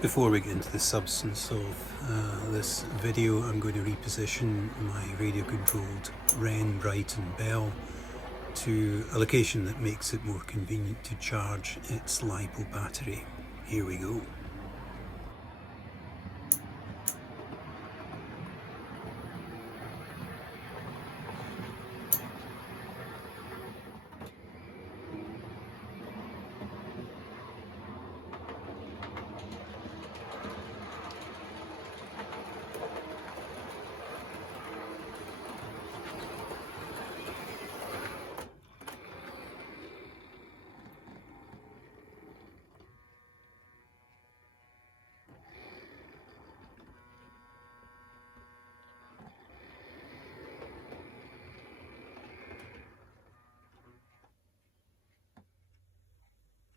Before we get into the substance of this video, I'm going to reposition my radio-controlled Wrenn Brighton bell to a location that makes it more convenient to charge its LiPo battery. Here we go.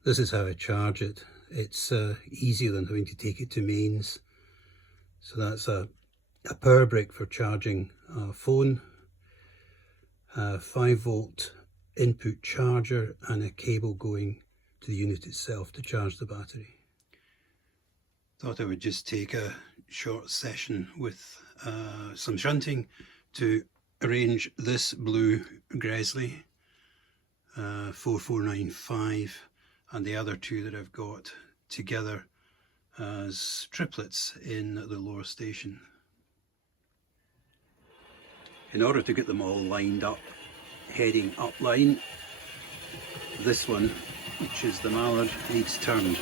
This is how I charge it. It's easier than having to take it to mains. So that's a power brick for charging a phone, a 5-volt input charger, and a cable going to the unit itself to charge the battery. Thought I would just take a short session with some shunting to arrange this blue Gresley 4495 and the other two that I've got together as triplets in the lower station. In order to get them all lined up, heading up line, this one, which is the mallard, needs turned.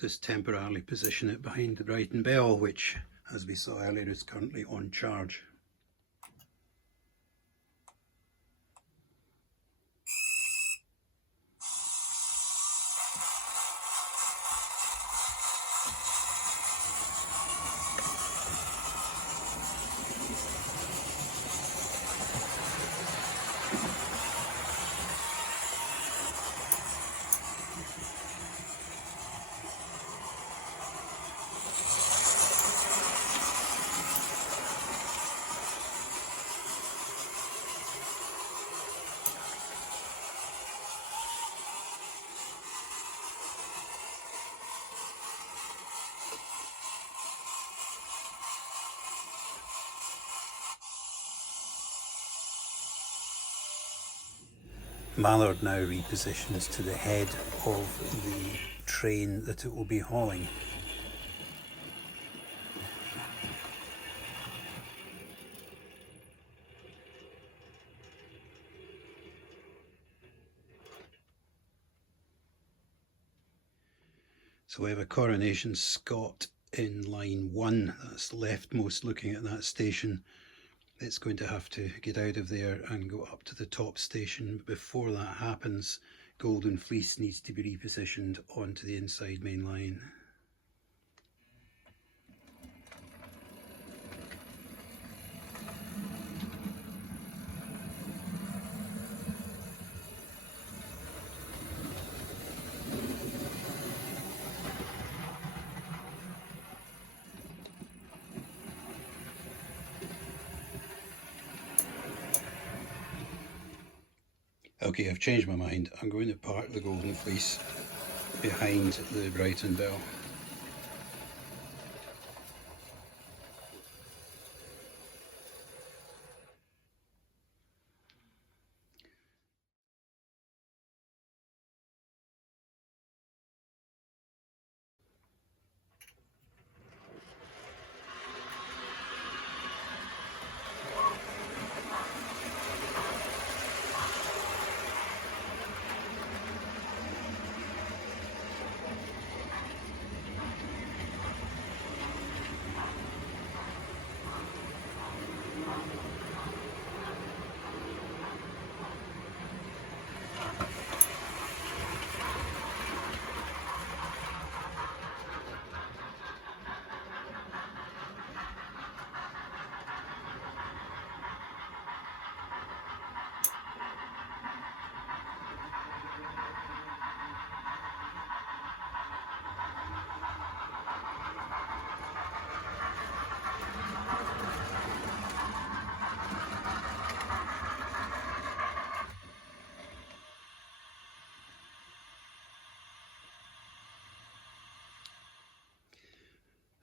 Just temporarily position it behind the Brighton bell, which, as we saw earlier, is currently on charge. Mallard now repositions to the head of the train that it will be hauling. So we have a Coronation Scot in line 1, that's leftmost looking at that station. It's going to have to get out of there and go up to the top station. Before that happens, Golden Fleece needs to be repositioned onto the inside main line. Okay, I've changed my mind. I'm going to park the Golden Fleece behind the Brighton Bell.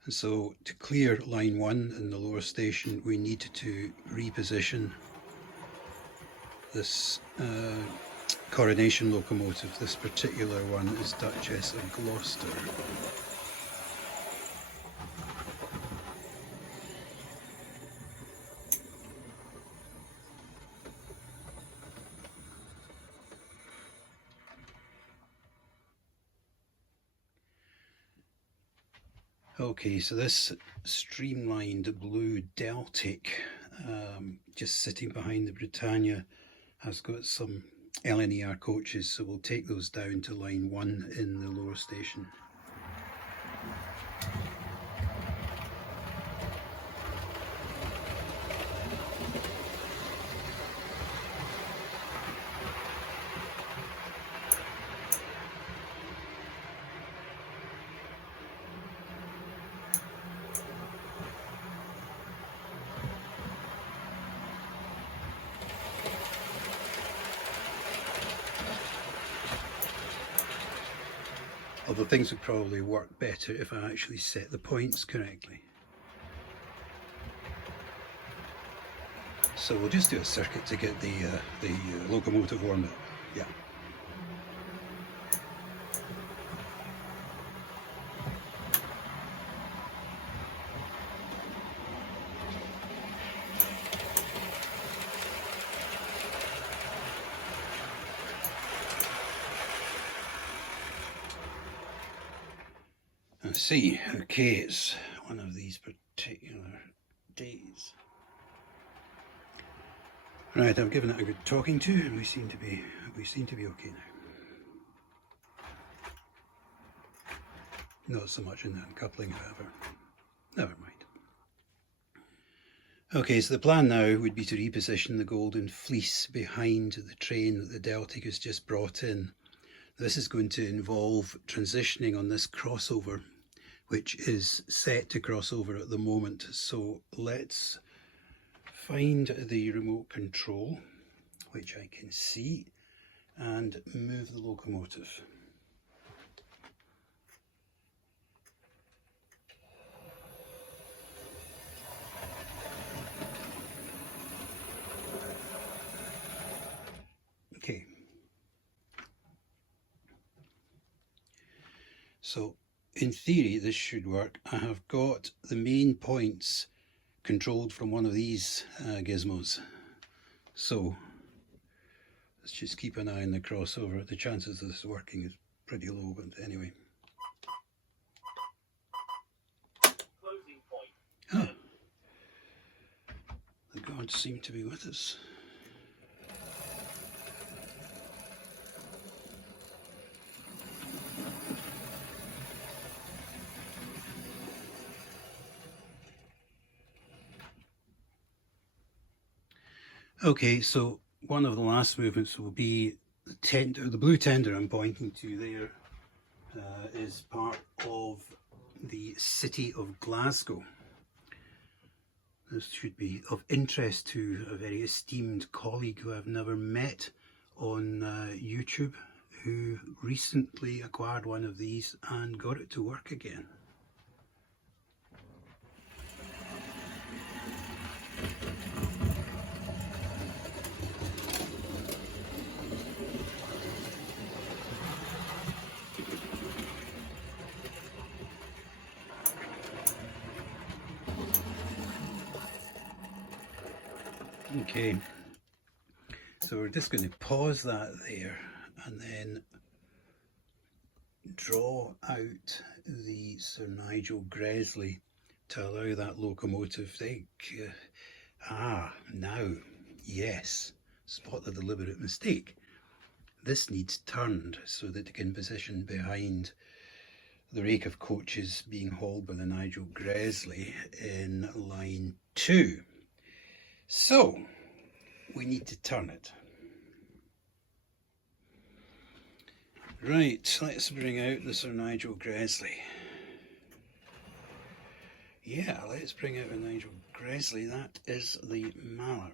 And so to clear line 1 in the lower station, we need to reposition this coronation locomotive. This particular one is Duchess of Gloucester. Okay, so this streamlined blue Deltic, just sitting behind the Britannia, has got some LNER coaches, so we'll take those down to line 1 in the lower station. Although things would probably work better if I actually set the points correctly. So we'll just do a circuit to get the locomotive warmed up. Yeah. Let's see. Okay, it's one of these particular days. Right, I've given it a good talking to, and we seem to be okay now. Not so much in that coupling, however. Never mind. Okay, so the plan now would be to reposition the Golden Fleece behind the train that the Deltic has just brought in. This is going to involve transitioning on this crossover, which is set to crossover at the moment. So let's find the remote control, which I can see, and move the locomotive. Okay. So in theory this should work. I have got the main points controlled from one of these gizmos. So let's just keep an eye on the crossover. The chances of this working is pretty low, but anyway. Ah, the guards seem to be with us. Okay, so one of the last movements will be the blue tender I'm pointing to there is part of the city of Glasgow. This should be of interest to a very esteemed colleague who I've never met on YouTube who recently acquired one of these and got it to work again. Okay, so we're just going to pause that there and then draw out the Sir Nigel Gresley to allow that locomotive to now, yes, spot the deliberate mistake. This needs turned so that it can position behind the rake of coaches being hauled by the Nigel Gresley in line 2. So, we need to turn it. Right, let's bring out the Sir Nigel Gresley. Yeah, let's bring out the Nigel Gresley. That is the Mallard.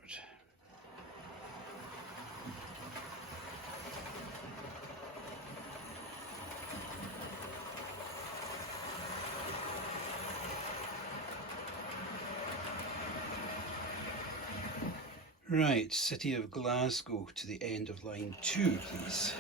Right, City of Glasgow to the end of line 2, please.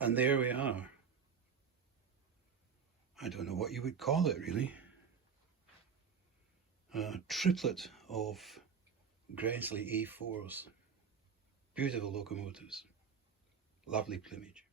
And there we are. I don't know what you would call it, really. A triplet of Gresley A4s. Beautiful locomotives. Lovely plumage.